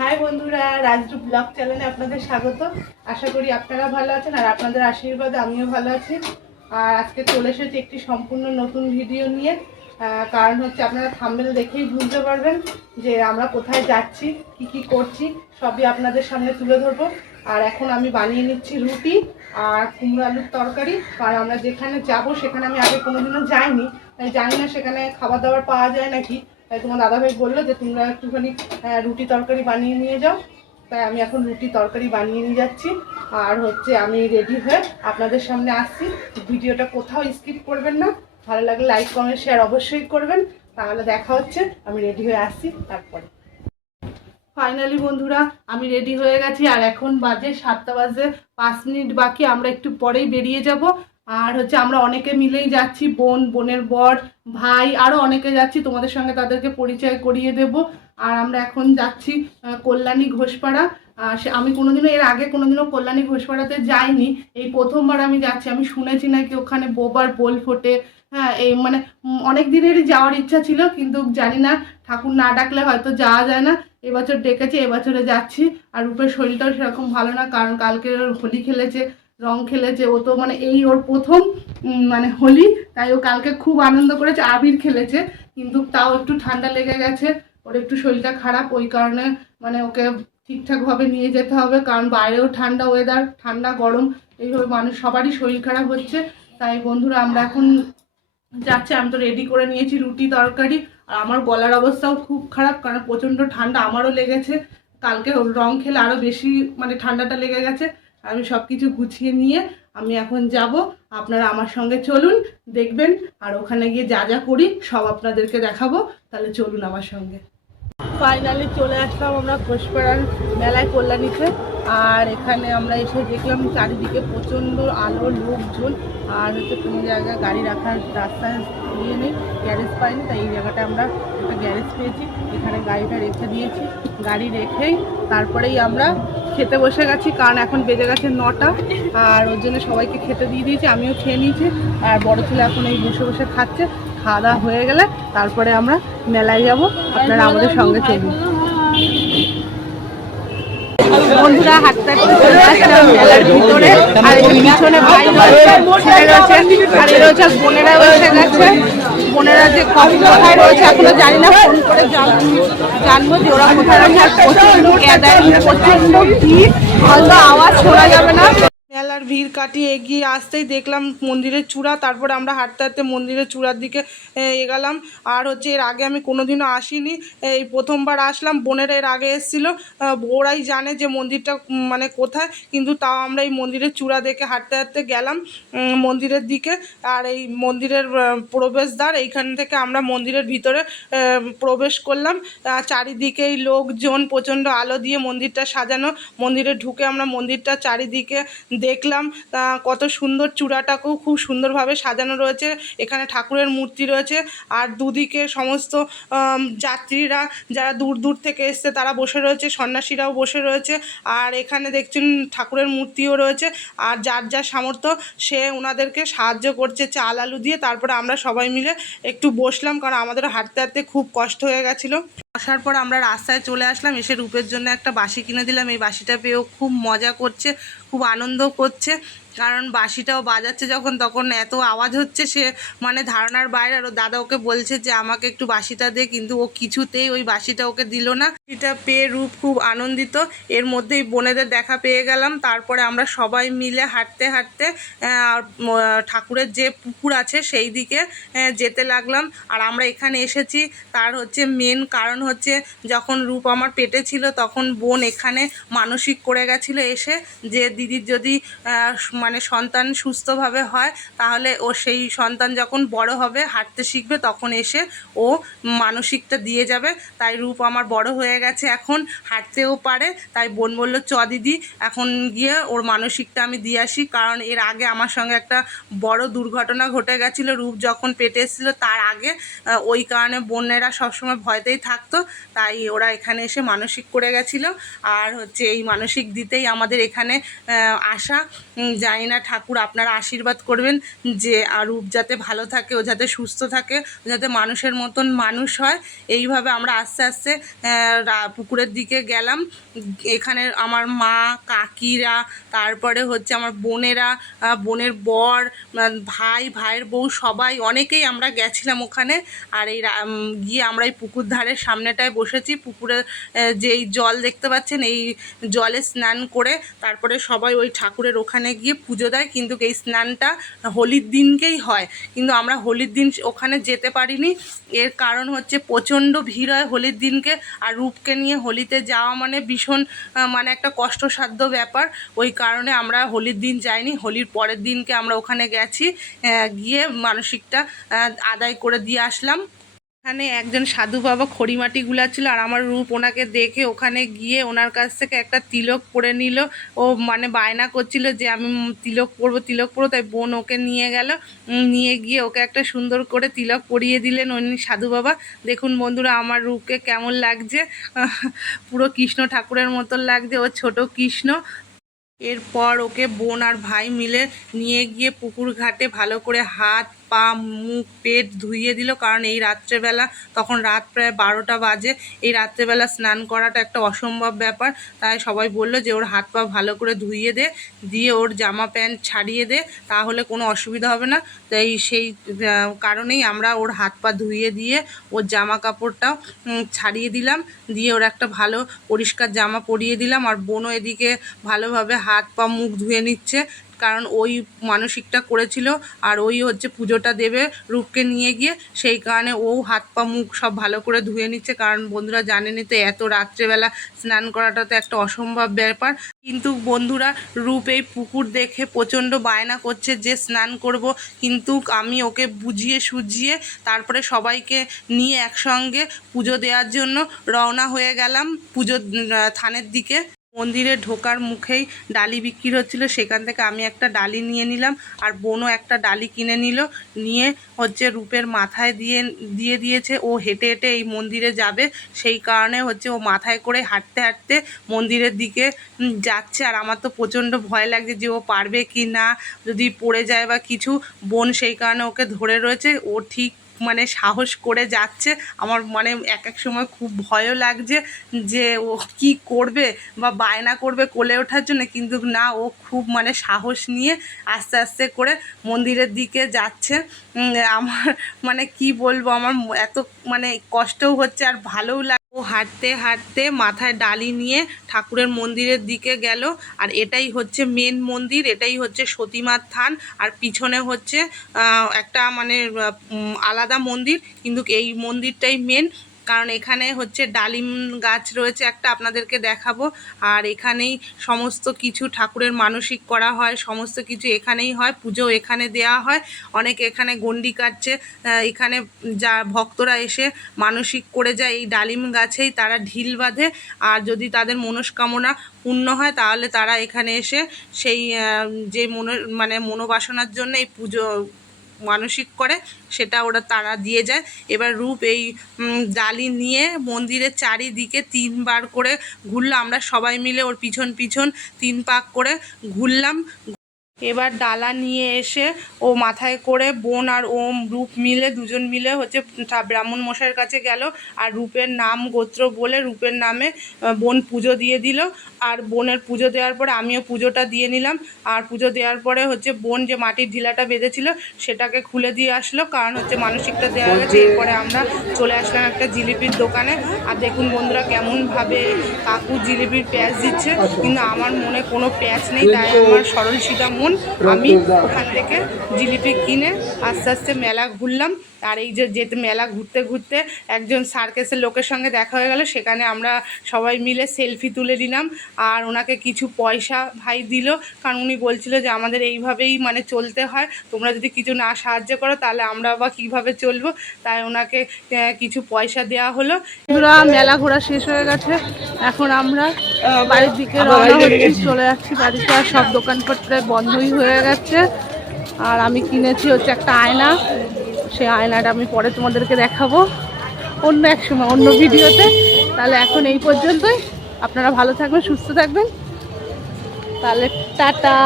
High বন্ধুরা, Rajrup blog চ্যানেলে আপনাদের স্বাগত। আশা করি আপনারা ভালো আছেন আর আপনাদের আশীর্বাদে আমিও ভালো আছি। আর আজকে চলে এসেছি একটি সম্পূর্ণ নতুন ভিডিও নিয়ে। কারণ হচ্ছে আপনারা থাম্বনেল দেখেই বুঝতে পারবেন যে আমরা কোথায় যাচ্ছি, কি করছি সবই আপনাদের সামনে তুলে ধরবো। আর এখন আমি বানিয়ে নিচ্ছি রুটি আর কুমড়ো আলুর তরকারি। কারণ আমরা যেখানে যাব সেখানে আমি আগে কোনোদিনও যাইনি, জানি না সেখানে খাবার দাবার পাওয়া যায় নাকি। তাই তোমার দাদাভাই বললো যে তোমরা একটুখানি রুটি তরকারি বানিয়ে নিয়ে যাও। তাই আমি এখন রুটি তরকারি বানিয়ে নিয়ে যাচ্ছি। আর হচ্ছে আমি রেডি হয়ে আপনাদের সামনে আসছি। ভিডিওটা কোথাও স্কিপ করবেন না, ভালো লাগলে লাইক কমেন্ট শেয়ার অবশ্যই করবেন। তাহলে দেখা হচ্ছে, আমি রেডি হয়ে আসছি। তারপরে ফাইনালি বন্ধুরা আমি রেডি হয়ে গেছি আর এখন বাজে 7টা বাজে 5 মিনিট বাকি। আমরা একটু পরেই বেরিয়ে যাব। আর হচ্ছে আমরা অনেকে মিলেই যাচ্ছি, বোনের বর, ভাই, আরও অনেকে যাচ্ছি। তোমাদের সঙ্গে তাদেরকে পরিচয় করিয়ে দেব। আর আমরা এখন যাচ্ছি কল্যাণী ঘোষপাড়া। আমি কোনোদিনও এর আগে কোনোদিনও কল্যাণী ঘোষপাড়াতে যাইনি, এই প্রথমবার আমি যাচ্ছি। আমি শুনেছি নাকি ওখানে বোবার বোল ফোটে। হ্যাঁ, এই মানে অনেক দিনেরই যাওয়ার ইচ্ছা ছিল, কিন্তু জানি না ঠাকুর না ডাকলে হয়তো যাওয়া যায় না। এবছর ডেকেছে, এবছরে যাচ্ছি। আর রূপের শরীরটাও সেরকম ভালো না, কারণ কালকে হোলি খেলেছে, রং খেলেছে। ও তো মানে এই ওর প্রথম মানে হোলি, তাই ও কালকে খুব আনন্দ করেছে, আবির খেলেছে। কিন্তু তাও একটু ঠান্ডা লেগে গেছে, ওর একটু শরীরটা খারাপ। ওই কারণে মানে ওকে ঠিকঠাকভাবে নিয়ে যেতে হবে, কারণ বাইরেও ঠান্ডা ওয়েদার, ঠান্ডা গরম এইভাবে মানুষ সবারই শরীর খারাপ হচ্ছে। তাই বন্ধুরা আমরা এখন যাচ্ছে। আমি তো রেডি করে নিয়েছি রুটি তরকারি। আর আমার গলার অবস্থাও খুব খারাপ, কারণ প্রচণ্ড ঠান্ডা আমারও লেগেছে। কালকে রং খেলে আরও বেশি মানে ঠান্ডাটা লেগে গেছে। আমি সব কিছু গুছিয়ে নিয়ে আমি এখন যাব। আপনারা আমার সঙ্গে চলুন, দেখবেন। আর ওখানে গিয়ে যা যা করি সব আপনাদেরকে দেখাবো। তাহলে চলুন আমার সঙ্গে। ফাইনালি চলে আসলাম আমরা ঘোষপাড়ার মেলায়, কল্যাণীতে। আর এখানে আমরা এসে দেখলাম চারিদিকে প্রচণ্ড আলো, লোকজন। আর হচ্ছে কোনো জায়গায় গাড়ি রাখার রাস্তায় ইয়ে নেই, গ্যারেজ পাইনি। তাই এই জায়গাটা আমরা একটা গ্যারেজ পেয়েছি, এখানে গাড়িটা রেখে দিয়েছি। গাড়ি রেখেই তারপরেই আমরা খেতে বসে গেছি, কারণ এখন বেজে গেছে 9টা। আর ওর জন্য সবাইকে খেতে দিয়ে দিয়েছি, আমিও খেয়ে নিয়েছি। আর বড় ছেলে এখন এই বসে বসে খাচ্ছে। খাওয়া দাওয়া হয়ে গেলে তারপরে আমরা মেলায় যাব। আপনারা আমাদের সঙ্গে চলুন। বন্ধুরা হাঁটতে হাঁটতে চলে আসলাম মেলার ভিতরে। আর পিছনে ভাই রয়েছে, আর এ রয়েছে বোনেরা এসে গেছে। বোনেরা যে কোথায় রয়েছে এখনো জানি না, ফোন করে জানবো যে ওরা কোথায় রয়েছে। আর প্রচন্ড গ্যাদারিং, প্রচন্ড ভিড়, হয়তো আওয়াজ শোনা যাবে না। মেলার ভিড় কাটিয়ে এগিয়ে আসতেই দেখলাম মন্দিরের চূড়া। তারপরে আমরা হাঁটতে হাঁটতে মন্দিরের চূড়ার দিকে এগালাম। আর হচ্ছে এর আগে আমি কোনোদিনও আসিনি, এই প্রথমবার আসলাম। বোনেরা এর আগে এসেছিলো, ওরাই জানে যে মন্দিরটা মানে কোথায়। কিন্তু তাও আমরা এই মন্দিরের চূড়া দেখে হাঁটতে হাঁটতে গেলাম মন্দিরের দিকে। আর এই মন্দিরের প্রবেশদ্বার, এইখান থেকে আমরা মন্দিরের ভিতরে প্রবেশ করলাম। চারিদিকেই লোকজন, প্রচণ্ড আলো দিয়ে মন্দিরটা সাজানো। মন্দিরে ঢুকে আমরা মন্দিরটা চারিদিকে দেখলাম। কত সুন্দর, চূড়াটাকেও খুব সুন্দরভাবে সাজানো রয়েছে। এখানে ঠাকুরের মূর্তি রয়েছে। আর দুদিকে সমস্ত যাত্রীরা যারা দূর দূর থেকে এসছে তারা বসে রয়েছে, সন্ন্যাসীরাও বসে রয়েছে। আর এখানে দেখছেন ঠাকুরের মূর্তিও রয়েছে। আর যার যার সামর্থ্য সে ওনাদেরকে সাহায্য করছে চাল আলু দিয়ে। তারপরে আমরা সবাই মিলে একটু বসলাম, কারণ আমাদের হাঁটতে হাঁটতে খুব কষ্ট হয়ে গেছিলো। আসার পর আমরা রাস্তায় চলে আসলাম, এসে রূপের জন্য একটা বাঁশি কিনে দিলাম। এই বাঁশিটা পেয়েও খুব মজা করছে, খুব আনন্দ করছে। কারণ বাঁশিটাও বাজাচ্ছে যখন, তখন এত আওয়াজ হচ্ছে, সে মানে ধারণার বাইরে। আর ও দাদা ওকে বলছে যে আমাকে একটু বাঁশিটা দে, কিন্তু ও কিছুতেই ওই বাঁশিটা ওকে দিল না। এটা পেয়ে রূপ খুব আনন্দিত। এর মধ্যেই বোনেদের দেখা পেয়ে গেলাম। তারপরে আমরা সবাই মিলে হাঁটতে হাঁটতে ঠাকুরের যে পুকুর আছে সেই দিকে যেতে লাগলাম। আর আমরা এখানে এসেছি তার হচ্ছে মেন কারণ হচ্ছে, যখন রূপ আমার পেটে ছিল তখন বোন এখানে মানসিক করে গেছিলো এসে, যে দিদির যদি মানে সন্তান সুস্থভাবে হয় তাহলে ও সেই সন্তান যখন বড় হবে, হাঁটতে শিখবে, তখন এসে ও মানসিকটা দিয়ে যাবে। তাই রূপ আমার বড় হয়ে গেছে, এখন হাঁটতেও পারে। তাই বোন বলল চ দিদি এখন গিয়ে ওর মানসিকটা আমি দিয়ে আসি। কারণ এর আগে আমার সঙ্গে একটা বড় দুর্ঘটনা ঘটে গেছিলো রূপ যখন পেটে এসেছিলো, তার আগে। ওই কারণে বোনেরা সবসময় ভয়তেই থাকতো। তাই ওরা এখানে এসে মানসিক করে গেছিলো। আর হচ্ছে এই মানসিক দিতেই আমাদের এখানে আসা। জানি না, ঠাকুর আপনারা আশীর্বাদ করবেন যে রূপ যাতে ভালো থাকে, ও যাতে সুস্থ থাকে, ও যাতে মানুষের মতন মানুষ হয়। এইভাবে আমরা আস্তে আস্তে পুকুরের দিকে গেলাম। এখানে আমার মা, কাকিরা, তারপরে হচ্ছে আমার বোনেরা, বোনের বর, ভাইয়ের বউ, সবাই অনেকেই আমরা গেছিলাম ওখানে। আর এই গিয়ে আমরা এই পুকুর ধারের সামনেটায় বসেছি। পুকুরে যেই জল দেখতে পাচ্ছেন, এই জলে স্নান করে তারপরে সবাই ওই ঠাকুরের ওখানে গিয়ে পুজো দেয়। কিন্তু এই স্নানটা হোলির দিনকেই হয়, কিন্তু আমরা হোলির দিন ওখানে যেতে পারিনি। এর কারণ হচ্ছে প্রচণ্ড ভিড় হয় হোলির দিনকে, আর রূপকে নিয়ে হোলিতে যাওয়া মানে ভীষণ মানে একটা কষ্টসাধ্য ব্যাপার। ওই কারণে আমরা হোলির দিন যাইনি, হোলির পরের দিনকে আমরা ওখানে গেছি, গিয়ে মানসিকটা আদায় করে দিয়ে আসলাম। এখানে একজন সাধু বাবা খড়িমাটি গুলাচ্ছিল, আর আমার রূপ ওনাকে দেখে ওখানে গিয়ে ওনার কাছ থেকে একটা তিলক পরে নিল। ও মানে বায়না করছিল যে আমি তিলক পরবো, তাই বোন ওকে নিয়ে গেল। নিয়ে গিয়ে ওকে একটা সুন্দর করে তিলক পরিয়ে দিলেন উনি সাধু বাবা। দেখুন বন্ধুরা, আমার রূপকে কেমন লাগছে, পুরো কৃষ্ণ ঠাকুরের মতন লাগছে, ও ছোট কৃষ্ণ। এরপর ওকে বোন আর ভাই মিলে নিয়ে গিয়ে পুকুর ঘাটে ভালো করে হাত, পা, মুখ, পেট ধুইয়ে দিল। কারণ এই রাত্রেবেলা, তখন রাত প্রায় 12টা বাজে, এই রাত্রেবেলা স্নান করাটা একটা অসম্ভব ব্যাপার। তাই সবাই বলল যে ওর হাত পা ভালো করে ধুইয়ে দে, দিয়ে ওর জামা প্যান্ট ছাড়িয়ে দে, তাহলে কোনো অসুবিধা হবে না। তাই সেই কারণেই আমরা ওর হাত পা ধুইয়ে দিয়ে ওর জামা কাপড়টাও ছাড়িয়ে দিলাম, দিয়ে ওর একটা ভালো পরিষ্কার জামা পরিয়ে দিলাম। আর বোনও এদিকে ভালোভাবে হাত পা মুখ ধুয়ে নিচ্ছে, কারণ ওই মানসিকটা করেছিল আর ওই হচ্ছে পুজোটা দেবে রূপকে নিয়ে গিয়ে, সেই কারণে ও হাত পা মুখ সব ভালো করে ধুয়ে নিচ্ছে। কারণ বন্ধুরা জানেনই তো, এত রাত্রেবেলা স্নান করাটা তো একটা অসম্ভব ব্যাপার। কিন্তু বন্ধুরা, রূপ এই পুকুর দেখে প্রচণ্ড বায়না করছে যে স্নান করব, কিন্তু আমি ওকে বুঝিয়ে সুঝিয়ে তারপরে সবাইকে নিয়ে একসঙ্গে পুজো দেওয়ার জন্য রওনা হয়ে গেলাম পুজো থানের দিকে। মন্দিরে ঢোকার মুখেই ডালি বিক্রি হচ্ছিল, সেখান থেকে আমি একটা ডালি নিয়ে নিলাম, আর বোনও একটা ডালি কিনে নিল। নিয়ে হচ্ছে রূপের মাথায় দিয়ে দিয়েছে। ও হেঁটে হেঁটে এই মন্দিরে যাবে, সেই কারণে হচ্ছে ও মাথায় করে হাঁটতে হাঁটতে মন্দিরের দিকে যাচ্ছে। আর আমার তো প্রচণ্ড ভয় লাগছে যে ও পারবে কি না, যদি পড়ে যায় বা কিছু। বোন সেই কারণে ওকে ধরে রয়েছে, ও ঠিক মানে সাহস করে যাচ্ছে। আমার মানে এক এক সময় খুব ভয়ও লাগছে যে ও কি করবে বা বায়না করবে কোলে ওঠার জন্য, কিন্তু না, ও খুব মানে সাহস নিয়ে আস্তে আস্তে করে মন্দিরের দিকে যাচ্ছে। আমার মানে কি বলবো, আমার এত মানে কষ্টও হচ্ছে আর ভালোও লাগে। ও হাঁটতে হাঁটতে মাথায় ডালি নিয়ে ঠাকুরের মন্দিরের দিকে গেল। আর এটাই হচ্ছে মেন মন্দির, এটাই হচ্ছে সতীমার থান। আর পিছনে হচ্ছে একটা মানে আলাদা মন্দির, কিন্তু এই মন্দিরটাই মেন। কারণ এখানে হচ্ছে ডালিম গাছ রয়েছে একটা, আপনাদেরকে দেখাবো। আর এখানেই সমস্ত কিছু ঠাকুরের মানসিক করা হয়, সমস্ত কিছু এখানেই হয়, পুজো এখানে দেওয়া হয়। অনেকে এখানে গণ্ডি কাটছে, এখানে যা ভক্তরা এসে মানসিক করে যায় এই ডালিম গাছেই তারা ঢিল বাঁধে। আর যদি তাদের মনস্কামনা পূর্ণ হয় তাহলে তারা এখানে এসে সেই যে মনোবাসনার জন্য এই পুজো মানসিক করে, সেটা তারা দিয়ে যায়। এবার রূপ এই ডালি নিয়ে মন্দিরের চারিদিকে 3বার করে ঘুরলো, আমরা সবাই মিলে ওর পিছন পিছন 3 পাক করে ঘুরলাম। এবার ডালা নিয়ে এসে ও মাথায় করে বোন আর ওম রূপ মিলে দুজন মিলে হচ্ছে ব্রাহ্মণ মশাইয়ের কাছে গেল। আর রূপের নাম গোত্র বলে রূপের নামে বোন পুজো দিয়ে দিল। আর বোনের পুজো দেওয়ার পরে আমিও পুজোটা দিয়ে নিলাম। আর পুজো দেওয়ার পরে হচ্ছে বোন যে মাটির ঢিলাটা বেঁধেছিল সেটাকে খুলে দিয়ে আসলো, কারণ হচ্ছে মানসিকটা দেওয়া গেছে। এরপরে আমরা চলে আসলাম একটা জিলিপির দোকানে। আর দেখুন বন্ধুরা, কেমনভাবে কাকু জিলিপির প্যাঁচ দিচ্ছে, কিন্তু আমার মনে কোনো প্যাঁচ নেই, তাই আমার সরল সিধা মন। আমি ওখান থেকে জিলিপি কিনে আস্তে আস্তে মেলা ঘুরলাম। আর এই যে মেলা ঘুরতে ঘুরতে একজন সার্কাসের লোকের সঙ্গে দেখা হয়ে গেল, সেখানে আমরা সবাই মিলে সেলফি তুলে নিলাম। আর ওনাকে কিছু পয়সা ভাই দিল, কারণ উনি বলছিল যে আমাদের এইভাবেই মানে চলতে হয়, তোমরা যদি কিছু না সাহায্য করো তাহলে আমরা বা কীভাবে চলবো। তাই ওনাকে কিছু পয়সা দেওয়া হলো। পুরো মেলা ঘোরা শেষ হয়ে গেছে, এখন আমরা বাড়ির দিকে রওনা হচ্ছি, চলে যাচ্ছি বাড়িতে। আর সব দোকানপাট প্রায় বন্ধই হয়ে গেছে। আর আমি কিনেছি হচ্ছে একটা আয়না, সেই আয়নাটা আমি পরে তোমাদেরকে দেখাবো অন্য এক সময় অন্য ভিডিওতে। তাহলে এখন এই পর্যন্তই, আপনারা ভালো থাকবেন, সুস্থ থাকবেন, তাহলে টাটা।